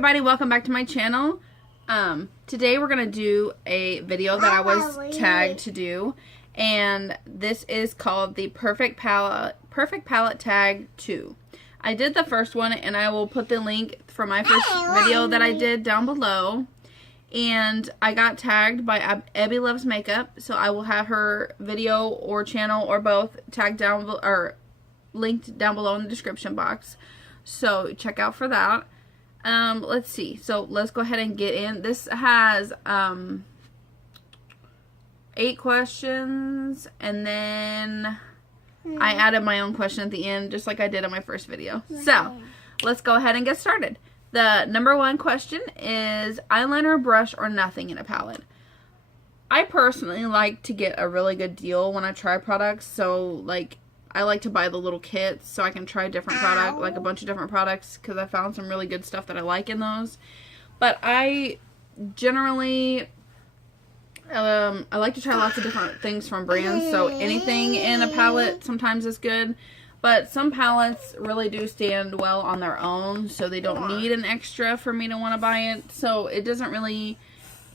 everybody, welcome back to my channel. Today we're going to do a video that I was tagged to do, and this is called the Perfect Palette Tag 2. I did the first one, and I will put the link for my first video that I did down below. And I got tagged by Ebbie Loves Makeup, so I will have her video or channel or both tagged down or linked down below in the description box. So check out for that. Let's see. So let's go ahead and get in. This has 8 questions, and then I added my own question at the end, just like I did in my first video. So let's go ahead and get started. The number 1 question is eyeliner, brush, or nothing in a palette. I personally like to get a really good deal when I try products. So like I like to buy the little kits so I can try different products, like a bunch of different products, because I found some really good stuff that I like in those. But I generally I like to try lots of different things from brands, so anything in a palette sometimes is good. But some palettes really do stand well on their own, so they don't need an extra for me to want to buy it. So it doesn't really,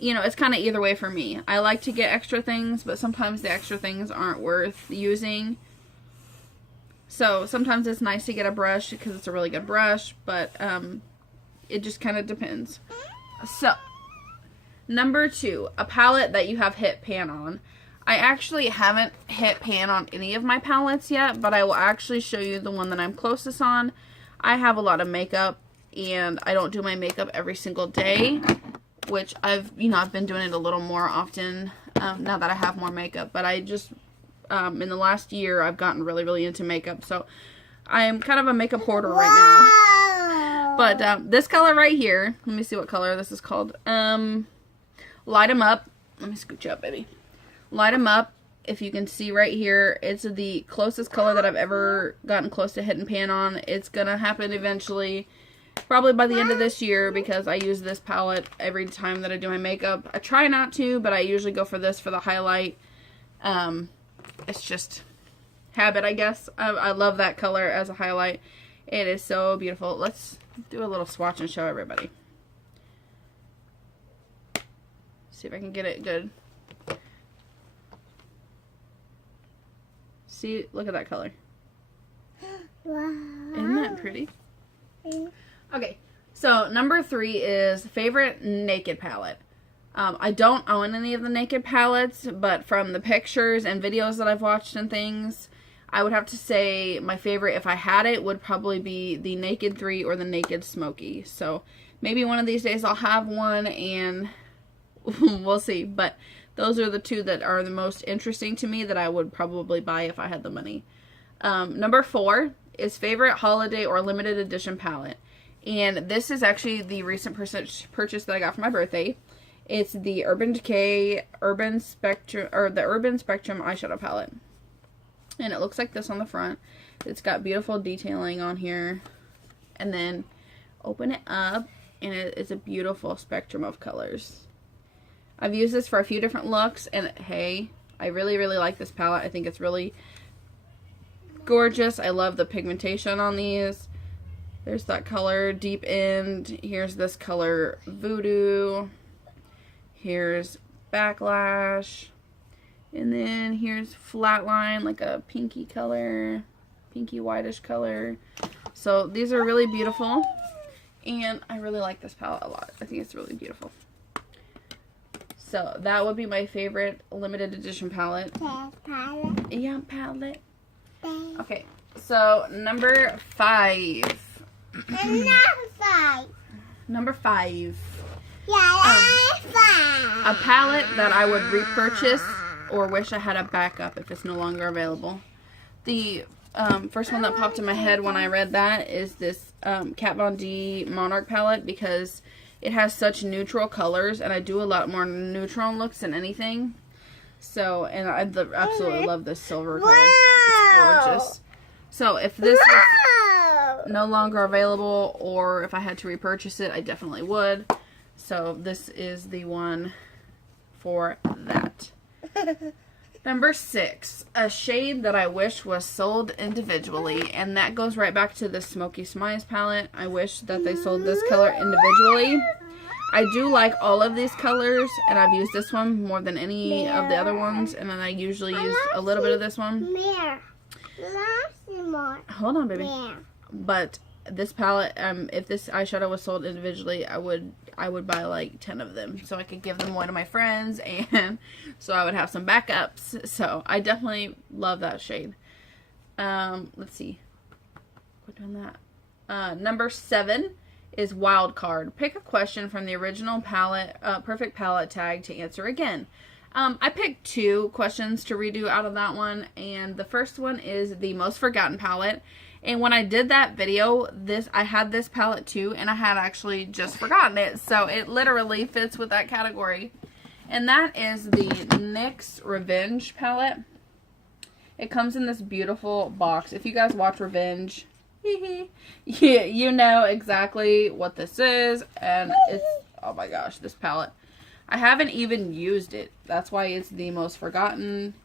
you know, it's kind of either way for me. I like to get extra things, but sometimes the extra things aren't worth using. So sometimes it's nice to get a brush because it's a really good brush, but it just kind of depends. So, number 2, a palette that you have hit pan on. I actually haven't hit pan on any of my palettes yet, but I will actually show you the one that I'm closest on. I have a lot of makeup, and I don't do my makeup every single day, which I've been doing it a little more often now that I have more makeup. But I just, in the last year, I've gotten really into makeup, so I'm kind of a makeup hoarder right now. But this color right here, let me see what color this is called. Light 'em Up. Let me scooch you up, baby. Light 'em Up, if you can see right here, it's the closest color that I've ever gotten close to hitting pan on. It's gonna happen eventually, probably by the end of this year, because I use this palette every time that I do my makeup. I try not to, but I usually go for this for the highlight. It's just habit, I guess. I love that color as a highlight. It is so beautiful. Let's do a little swatch and show everybody. See if I can get it good. See, look at that color. Wow. Isn't that pretty? Okay, so number 3 is favorite naked palette. I don't own any of the naked palettes, but from the pictures and videos that I've watched and things, I would have to say my favorite, if I had it, would probably be the Naked 3 or the Naked Smoky. So maybe one of these days I'll have one, and we'll see. But those are the 2 that are the most interesting to me that I would probably buy if I had the money. Number 4 is favorite holiday or limited edition palette. And this is actually the recent purchase that I got for my birthday. It's the Urban Decay Urban Spectrum eyeshadow palette. And it looks like this on the front. It's got beautiful detailing on here. And then open it up, and it is a beautiful spectrum of colors. I've used this for a few different looks, and hey, I really like this palette. I think it's really gorgeous. I love the pigmentation on these. There's that color, Deep End. Here's this color, Voodoo. Here's Backlash. And then here's Flatline, like a pinky color, pinky whitish color. So these are really beautiful, and I really like this palette a lot. I think it's really beautiful. So that would be my favorite limited edition palette. Palette. Yeah, palette. Okay, so number 5. Number 5. A palette that I would repurchase or wish I had a backup if it's no longer available. The first one that popped in my head when I read that is this Kat Von D Monarch palette, because it has such neutral colors, and I do a lot more neutral looks than anything. So, and I absolutely love this silver color. It's gorgeous. So if this is no longer available, or if I had to repurchase it, I definitely would. So this is the one for that. Number 6, a shade that I wish was sold individually, and that goes right back to the Smoky Smiles palette. I wish that they sold this color individually. I do like all of these colors, and I've used this one more than any of the other ones, and then I usually use a little bit of this one. Hold on, baby. But this palette, if this eyeshadow was sold individually, I would buy like 10 of them, so I could give them one to my friends, and so I would have some backups. So I definitely love that shade. Let's see. We're doing that. Number 7 is Wild Card. Pick a question from the original palette, perfect palette tag to answer again. I picked 2 questions to redo out of that one, and the first one is the most forgotten palette. And when I did that video, I had this palette too, and I had actually just forgotten it. So it literally fits with that category. And that is the NYX Revenge palette. It comes in this beautiful box. If you guys watch Revenge, yeah, you know exactly what this is. And it's, oh my gosh, this palette. I haven't even used it. That's why it's the most forgotten.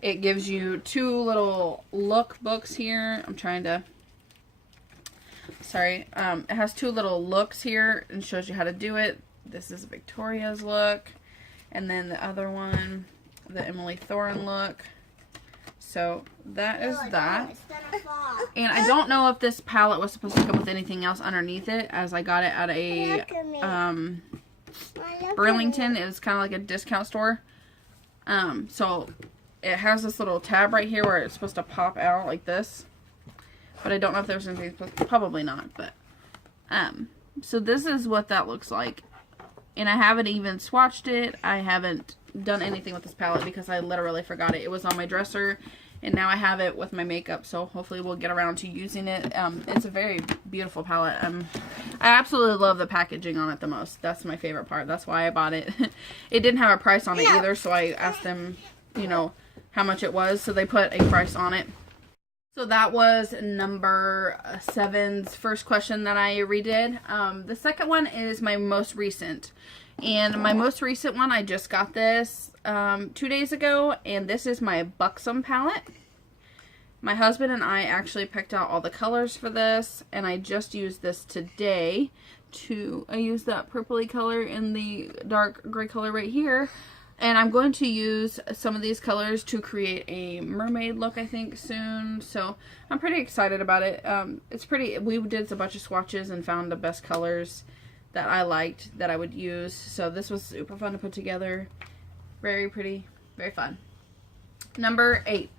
It gives you 2 little look books here. I'm trying to, sorry. It has 2 little looks here and shows you how to do it. This is Victoria's look. And then the other one, the Emily Thorne look. So that is that. And I don't know if this palette was supposed to come with anything else underneath it, as I got it at a Burlington. It was kind of like a discount store. So it has this little tab right here where it's supposed to pop out like this. But I don't know if there's anything, probably not. But so this is what that looks like. And I haven't even swatched it. I haven't done anything with this palette because I literally forgot it. It was on my dresser, and now I have it with my makeup, so hopefully we'll get around to using it. It's a very beautiful palette. I absolutely love the packaging on it the most. That's my favorite part. That's why I bought it. It didn't have a price on it either, so I asked them, you know, how much it was, so they put a price on it. So that was number 7's first question that I redid. The second one is my most recent. And my most recent one, I just got this 2 days ago. And this is my Buxom palette. My husband and I actually picked out all the colors for this. And I just used this today. I used that purpley color in the dark gray color right here. And I'm going to use some of these colors to create a mermaid look, I think, soon. So I'm pretty excited about it. It's pretty, we did a bunch of swatches and found the best colors that I liked that I would use. So this was super fun to put together. Very pretty, very fun. Number 8.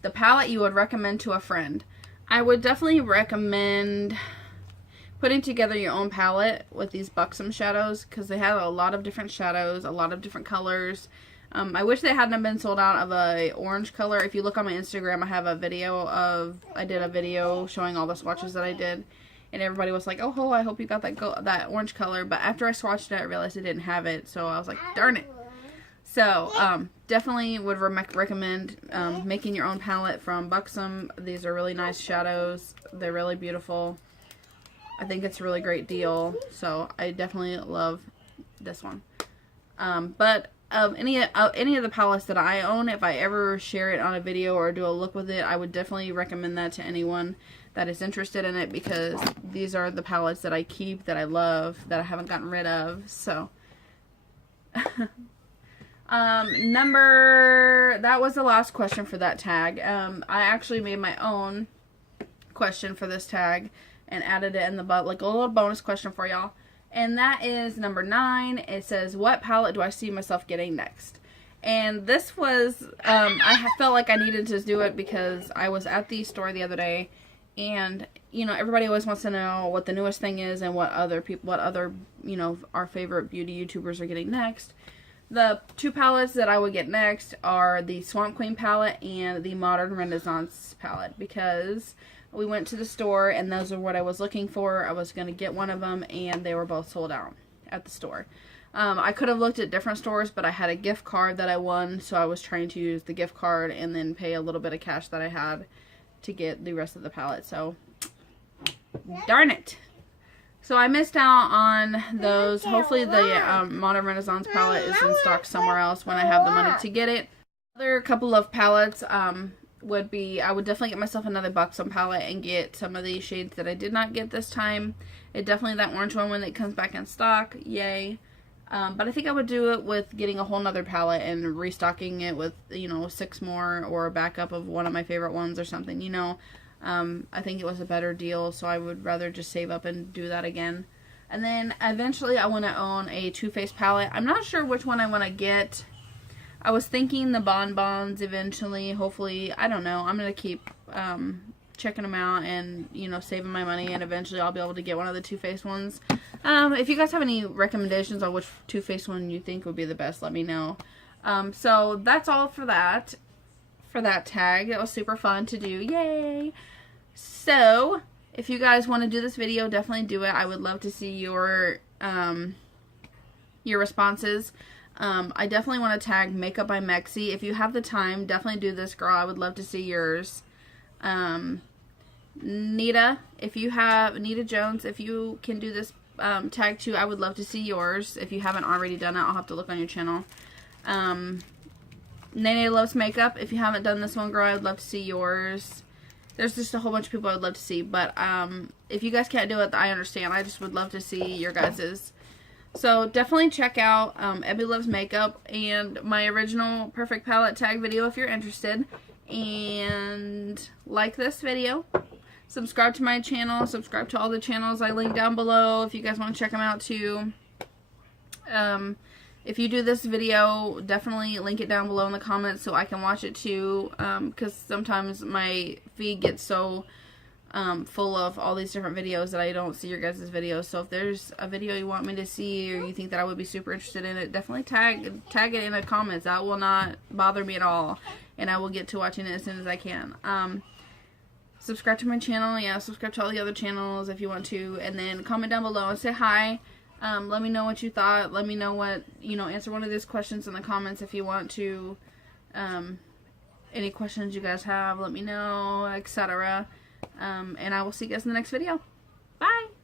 The palette you would recommend to a friend. I would definitely recommend putting together your own palette with these Buxom shadows, because they have a lot of different shadows, a lot of different colors. I wish they hadn't been sold out of a orange color. If you look on my Instagram, I have a video I did a video showing all the swatches that I did, and everybody was like, oh, I hope you got that orange color. But after I swatched it, I realized I didn't have it, so I was like, darn it. So definitely would recommend making your own palette from Buxom. These are really nice shadows. They're really beautiful. I think it's a really great deal, so I definitely love this one. But any of the palettes that I own, if I ever share it on a video or do a look with it, I would definitely recommend that to anyone that is interested in it, because these are the palettes that I keep, that I love, that I haven't gotten rid of. So that was the last question for that tag. I actually made my own question for this tag and added it in the like a little bonus question for y'all. And that is number 9. It says, what palette do I see myself getting next? And this was, I felt like I needed to do it because I was at the store the other day, and, you know, everybody always wants to know what the newest thing is and what other, you know, our favorite beauty YouTubers are getting next. The 2 palettes that I would get next are the Swamp Queen palette and the Modern Renaissance palette, because we went to the store and those are what I was looking for. I was going to get one of them, and they were both sold out at the store. I could have looked at different stores, but I had a gift card that I won, so I was trying to use the gift card and then pay a little bit of cash that I had to get the rest of the palette. So, darn it. So I missed out on those. Hopefully the Modern Renaissance palette is in stock somewhere else when I have the money to get it. Another couple of palettes would be, I would definitely get myself another Buxom palette and get some of these shades that I did not get this time. It definitely that orange one when it comes back in stock, yay. But I think I would do it with getting a whole nother palette and restocking it with, you know, 6 more or a backup of one of my favorite ones or something, you know. I think it was a better deal, so I would rather just save up and do that again. And then eventually I want to own a Too Faced palette. I'm not sure which one I want to get. I was thinking the Bonbons eventually, hopefully. I don't know. I'm going to keep checking them out and, you know, saving my money, and eventually I'll be able to get one of the Too Faced ones. If you guys have any recommendations on which Too Faced one you think would be the best, let me know. So that's all for that tag. It was super fun to do. Yay! So if you guys want to do this video, definitely do it. I would love to see your responses. I definitely want to tag Makeup by Mexi. If you have the time, definitely do this, girl. I would love to see yours. Nita Jones, if you can do this tag too, I would love to see yours. If you haven't already done it, I'll have to look on your channel. Nene Loves Makeup, if you haven't done this one, girl, I'd love to see yours. There's just a whole bunch of people I'd love to see, but if you guys can't do it, I understand. I just would love to see your guys's. So definitely check out Ebbie Loves Makeup and my original Perfect Palette tag video if you're interested. And like this video. Subscribe to my channel. Subscribe to all the channels I link down below if you guys want to check them out too. If you do this video, definitely link it down below in the comments so I can watch it too. Because sometimes my feed gets so full of all these different videos that I don't see your guys' videos. So if there's a video you want me to see or you think that I would be super interested in it, definitely tag it in the comments. That will not bother me at all, and I will get to watching it as soon as I can. Subscribe to my channel. Yeah, subscribe to all the other channels if you want to, and then comment down below and say hi. Let me know what you thought. Let me know what, you know, answer one of these questions in the comments if you want to. Any questions you guys have, let me know, etc. And I will see you guys in the next video. Bye!